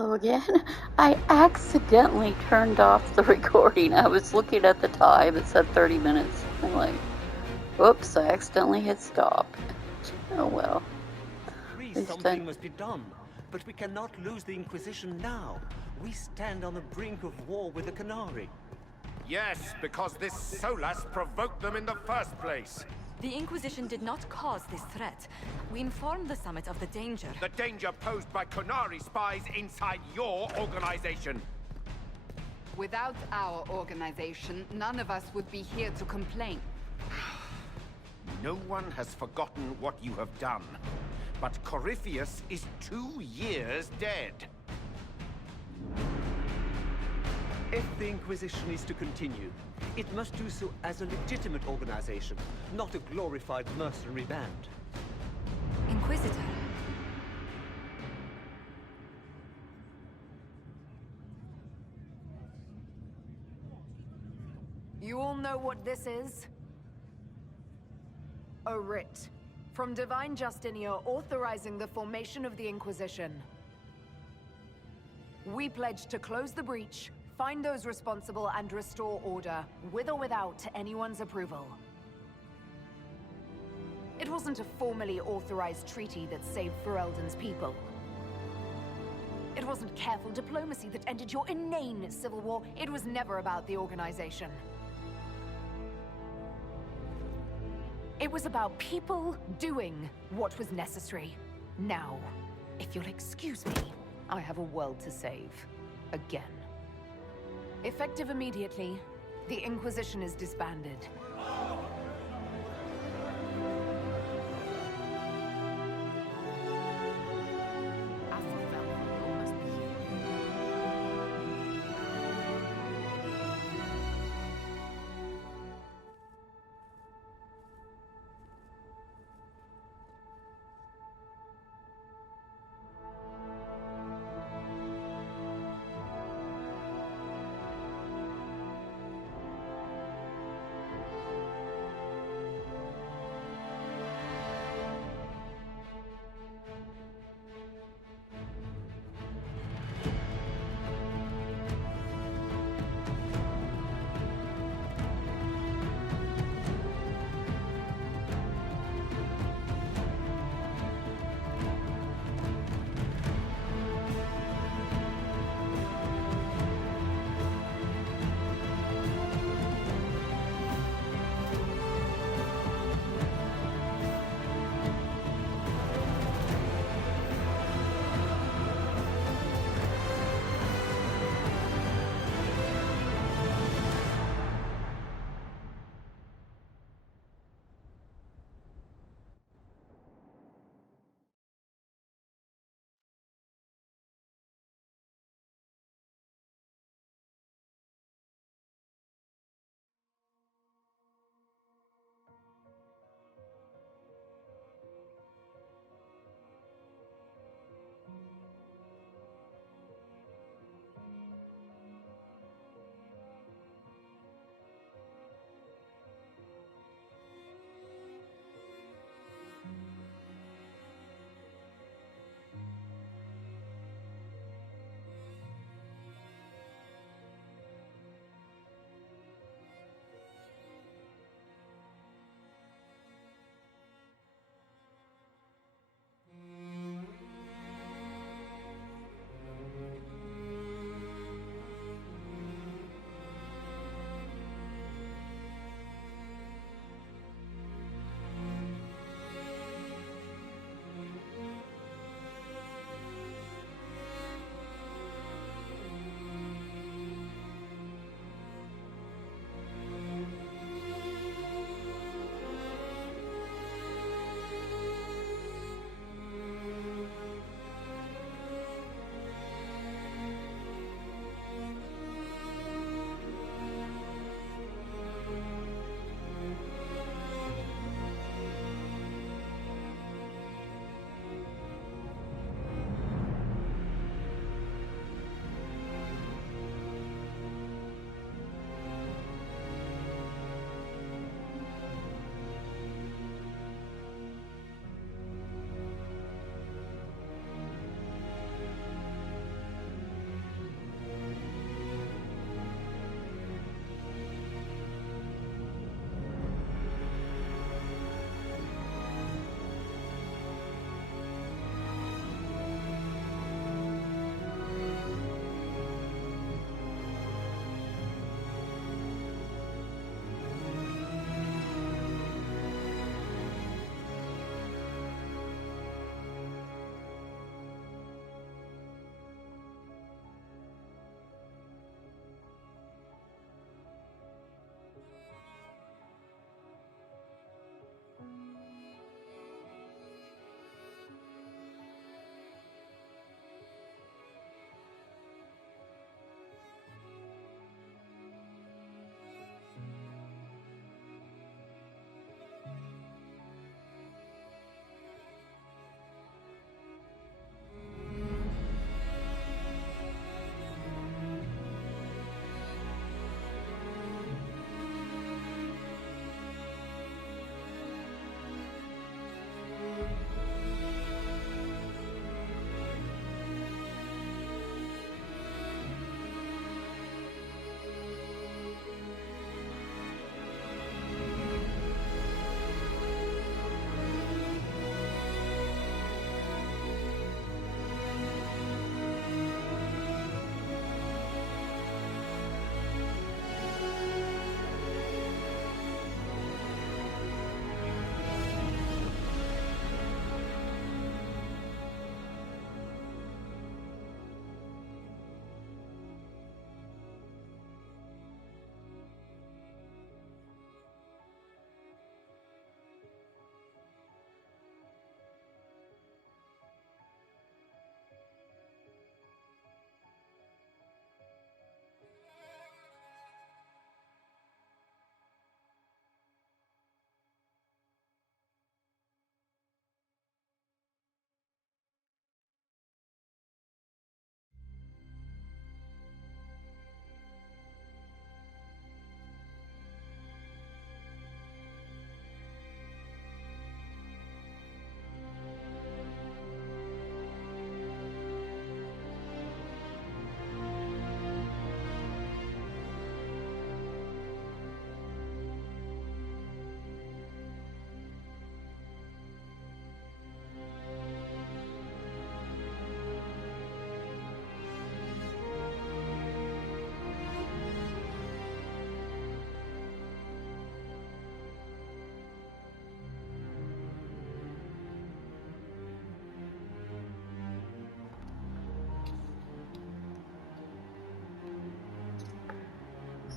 Hello again. I accidentally turned off the recording. I was looking at the time. It said 30 minutes. I'm like, whoops, I accidentally hit stop. Oh well. Something must be done, but we cannot lose the Inquisition now. We stand on the brink of war with the Canary. Yes, because this Solas provoked them in the first place. The Inquisition did not cause this threat. We informed the Summit of the danger. The danger posed by Canary spies inside your organization. Without our organization, none of us would be here to complain. No one has forgotten what you have done. But Corypheus is 2 years dead. If the Inquisition is to continue, it must do so as a legitimate organization, not a glorified mercenary band. Inquisitor. You all know what this is? A writ from Divine Justinia authorizing the formation of the Inquisition. We pledge to close the breach, find those responsible, and restore order, with or without anyone's approval. It wasn't a formally authorized treaty that saved Ferelden's people. It wasn't careful diplomacy that ended your inane civil war. It was never about the organization. It was about people doing what was necessary. Now, if you'll excuse me, I have a world to save. Again. Effective immediately, the Inquisition is disbanded.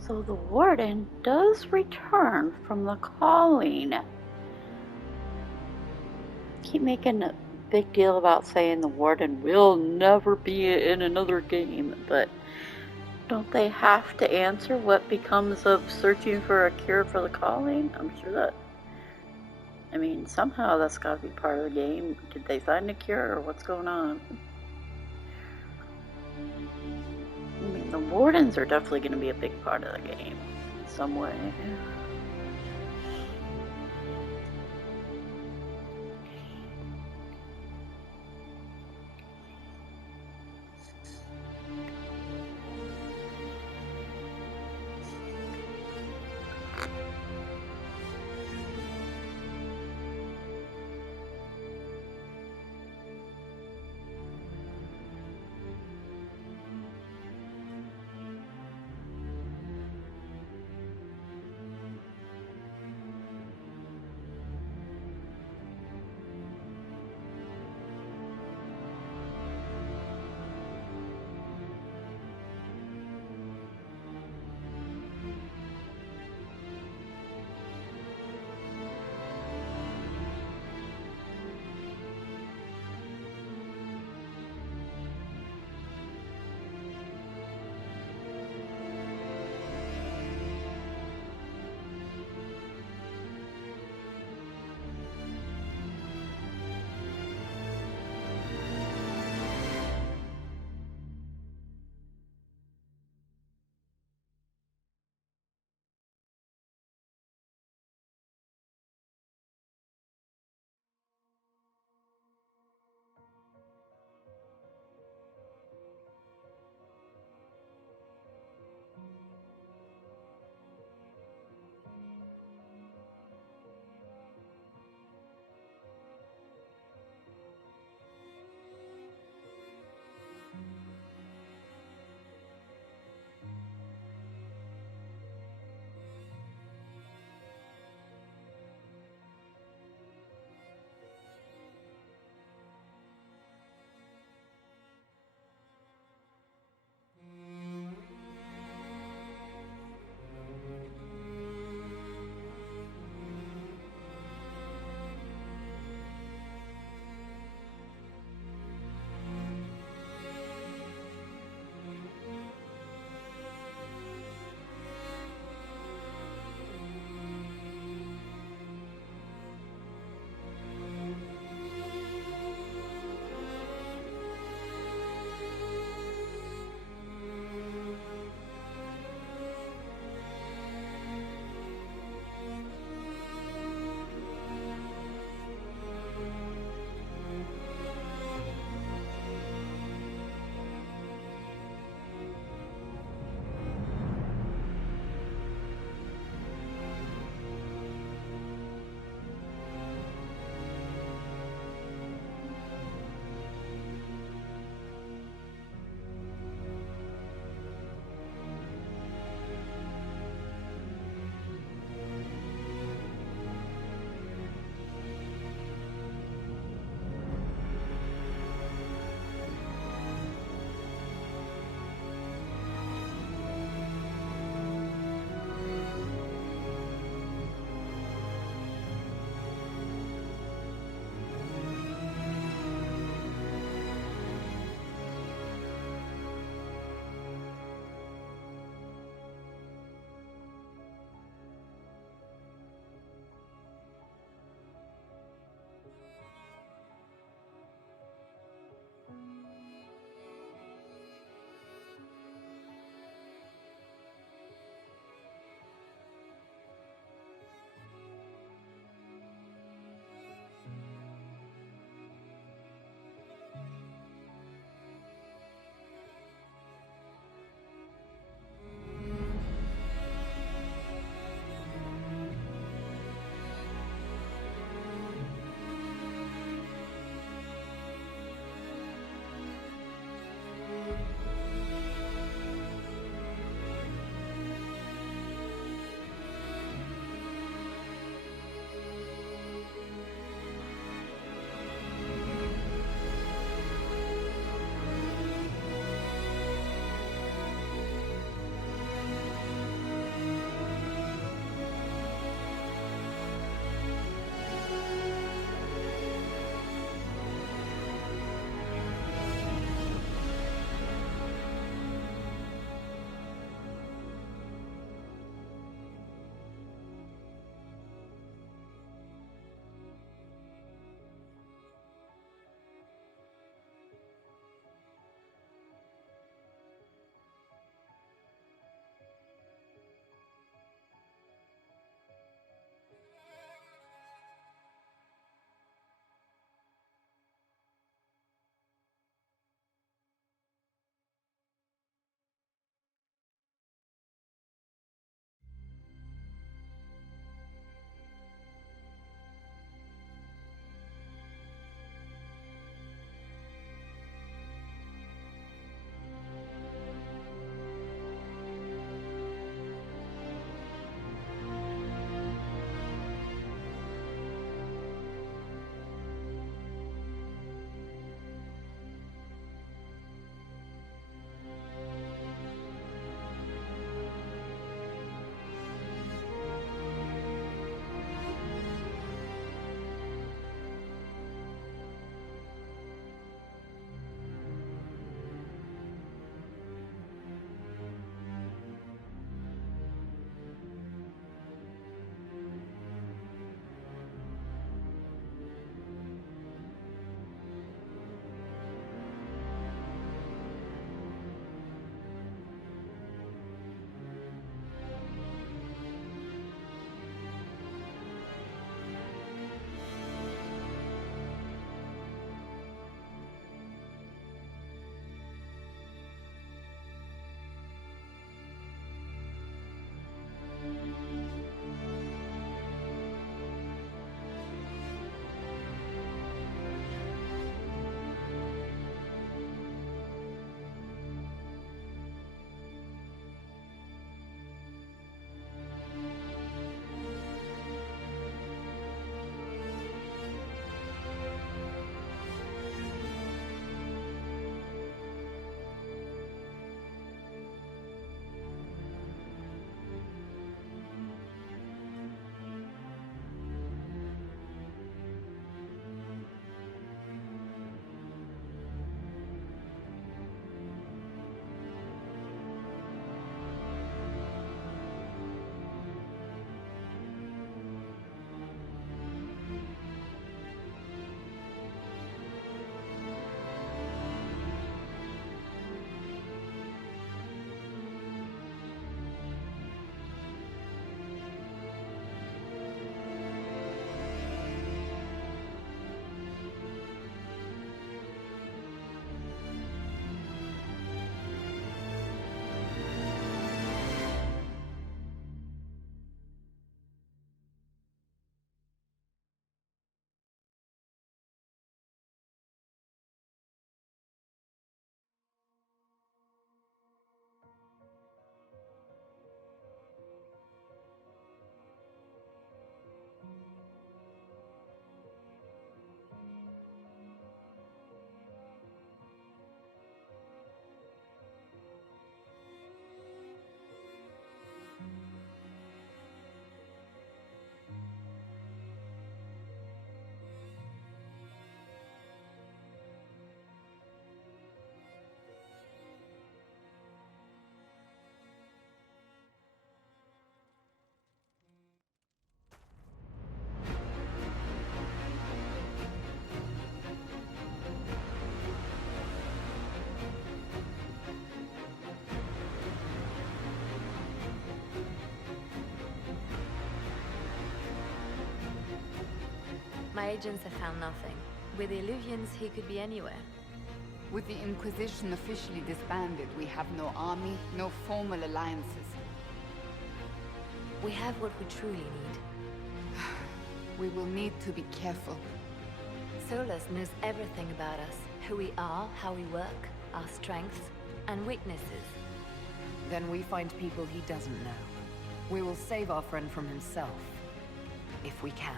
So the warden does return from the calling. Keep making a big deal about saying the warden will never be in another game, but don't they have to answer what becomes of searching for a cure for the calling? I'm sure that, I mean, somehow that's got to be part of the game. Did they find a cure or what's going on? I mean, the wardens are definitely going to be a big part of the game in some way. My agents have found nothing. With the Illuvians, he could be anywhere. With the Inquisition officially disbanded, we have no army, no formal alliances. We have what we truly need. We will need to be careful. Solus knows everything about us. Who we are, how we work, our strengths and weaknesses. Then we find people he doesn't know. We will save our friend from himself. If we can.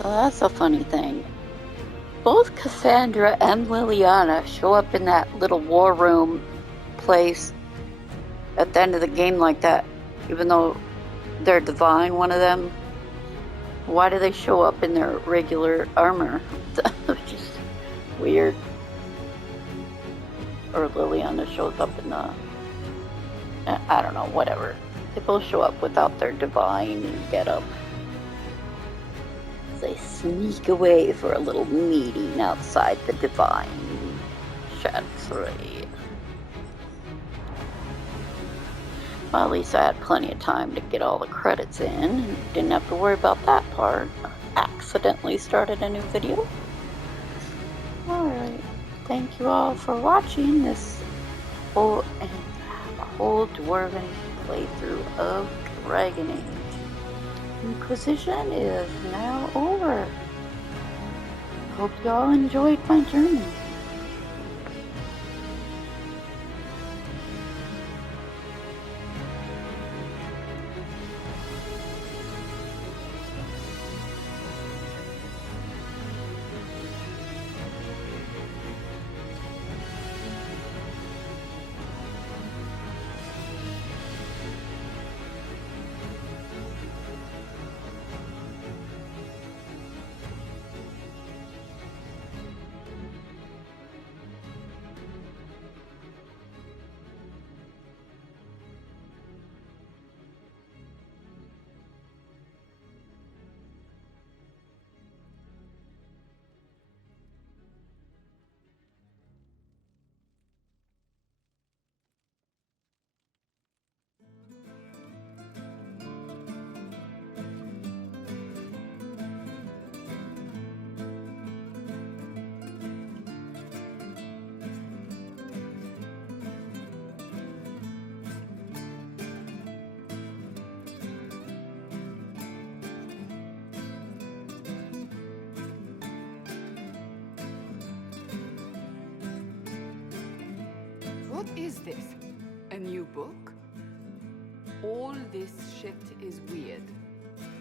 So that's a funny thing. Both Cassandra and Liliana show up in that little war room place at the end of the game like that, even though they're divine, one of them. Why do they show up in their regular armor? It's just weird. Or Liliana shows up in the... I don't know, whatever. They both show up without their divine getup. They sneak away for a little meeting outside the divine chancery. Well, at least I had plenty of time to get all the credits in and didn't have to worry about that part. Accidentally started a new video. Alright, thank you all for watching this whole Dwarven playthrough of Dragon Age. Inquisition is now over. Hope y'all enjoyed my journey. What is this? A new book? All this shit is weird.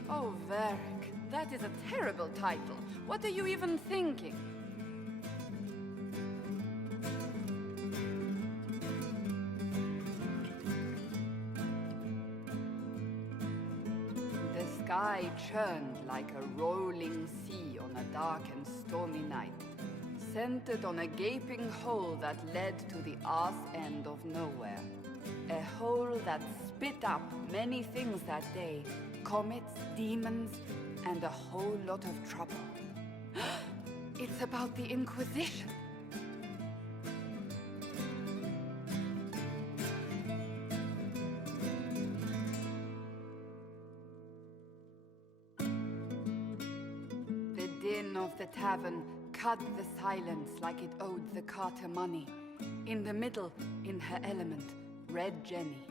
Oh, Varric, that is a terrible title. What are you even thinking? The sky churned like a rolling sea on a dark and stormy night, centered on a gaping hole that led to the arse end of nowhere. A hole that spit up many things that day. Comets, demons, and a whole lot of trouble. It's about the Inquisition. The din of the tavern cut the silence like it owed the carter money. In the middle, in her element, Red Jenny.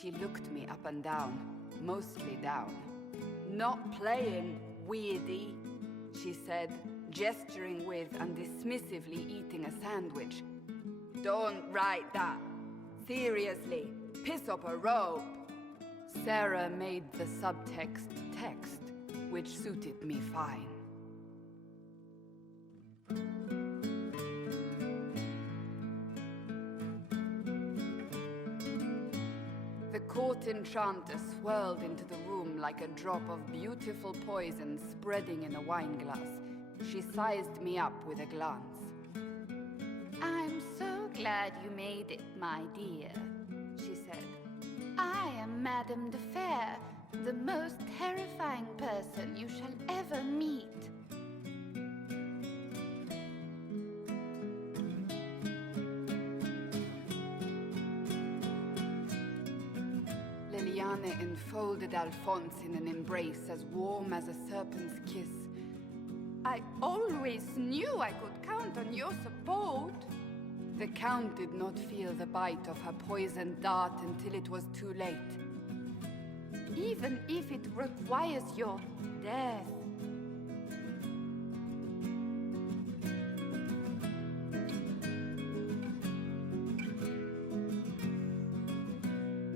She looked me up and down, mostly down. "Not playing, weirdy," she said, gesturing with and dismissively eating a sandwich. "Don't write that. Seriously, piss up a robe." Sarah made the subtext text, which suited me fine. The court enchanter swirled into the room like a drop of beautiful poison spreading in a wineglass. She sized me up with a glance. "I'm so glad you made it, my dear," she said. "I am Madame de Fair, the most terrifying person you shall ever meet." Anne enfolded Alphonse in an embrace as warm as a serpent's kiss. I always knew I could count on your support. The Count did not feel the bite of her poisoned dart until it was too late. Even if it requires your death.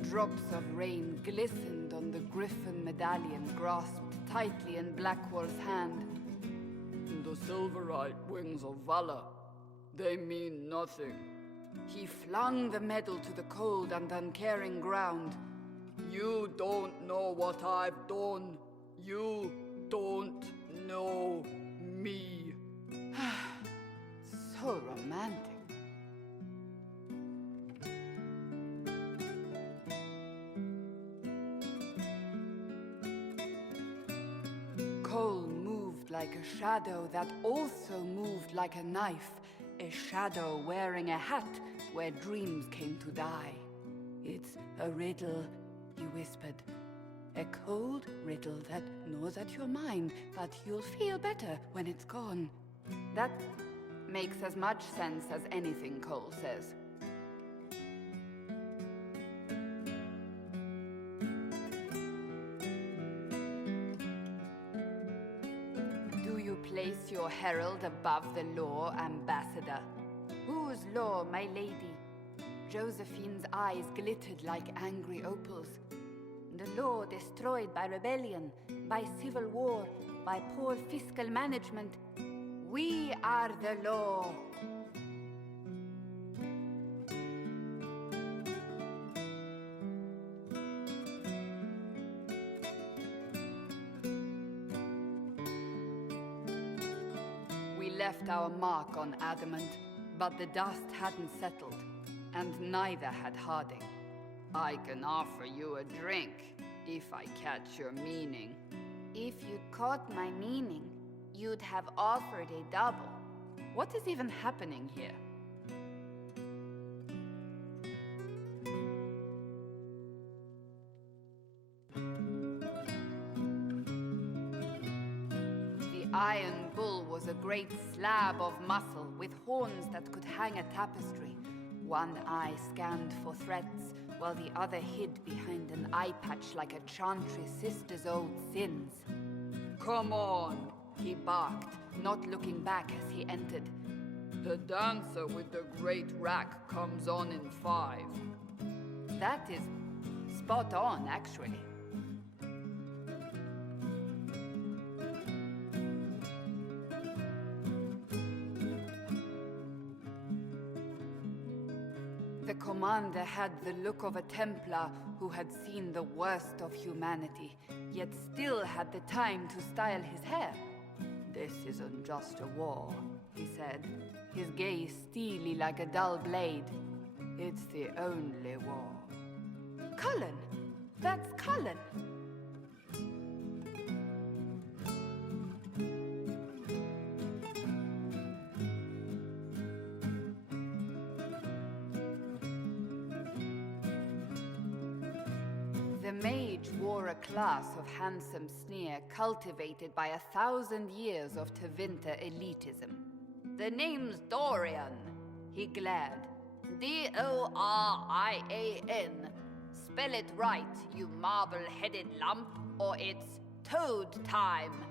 Drops of rain glistened on the griffin medallion grasped tightly in Blackwall's hand. The silverite wings of valor, they mean nothing. He flung the medal to the cold and uncaring ground. You don't know what I've done. You don't know me. So romantic. Cole moved like a shadow that also moved like a knife. A shadow wearing a hat where dreams came to die. It's a riddle, he whispered. A cold riddle that gnaws at your mind, but you'll feel better when it's gone. That makes as much sense as anything Cole says. Do you place your herald above the law, Ambassador? Whose law, my lady? Josephine's eyes glittered like angry opals. The law destroyed by rebellion, by civil war, by poor fiscal management. We are the law. We left our mark on adamant, but the dust hadn't settled, and neither had Harding. I can offer you a drink, if I catch your meaning. If you'd caught my meaning, you'd have offered a double. What is even happening here? The Iron Bull was a great slab of muscle with horns that could hang a tapestry. One eye scanned for threats, while the other hid behind an eye patch like a chantry sister's old sins. Come on, he barked, not looking back as he entered. The dancer with the great rack comes on in 5. That is spot on, actually. The commander had the look of a Templar who had seen the worst of humanity, yet still had the time to style his hair. This isn't just a war, he said, his gaze steely like a dull blade. It's the only war. Cullen! That's Cullen! The mage wore a class of handsome sneer cultivated by 1,000 years of Tevinter elitism. The name's Dorian, he glared. D-O-R-I-A-N. Spell it right, you marble-headed lump, or it's toad time.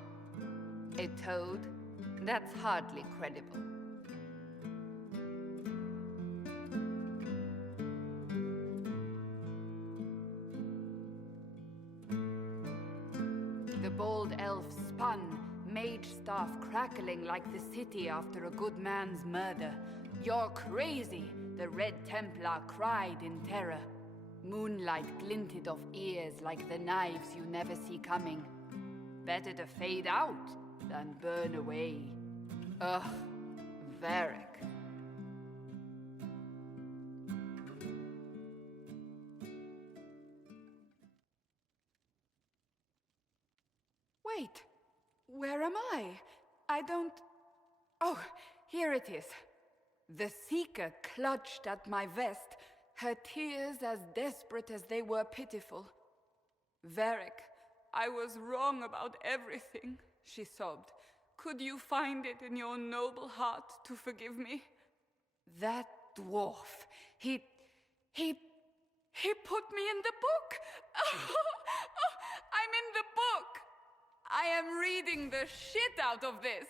A toad? That's hardly credible. The bold elf spun, mage staff crackling like the city after a good man's murder. You're crazy, the Red Templar cried in terror. Moonlight glinted off ears like the knives you never see coming. Better to fade out than burn away. Ugh, Varric. Wait, where am I? I don't... Oh, here it is. The Seeker clutched at my vest, her tears as desperate as they were pitiful. Varric, I was wrong about everything, she sobbed. Could you find it in your noble heart to forgive me? That dwarf, he put me in the book! I'm in the book! I am reading the shit out of this!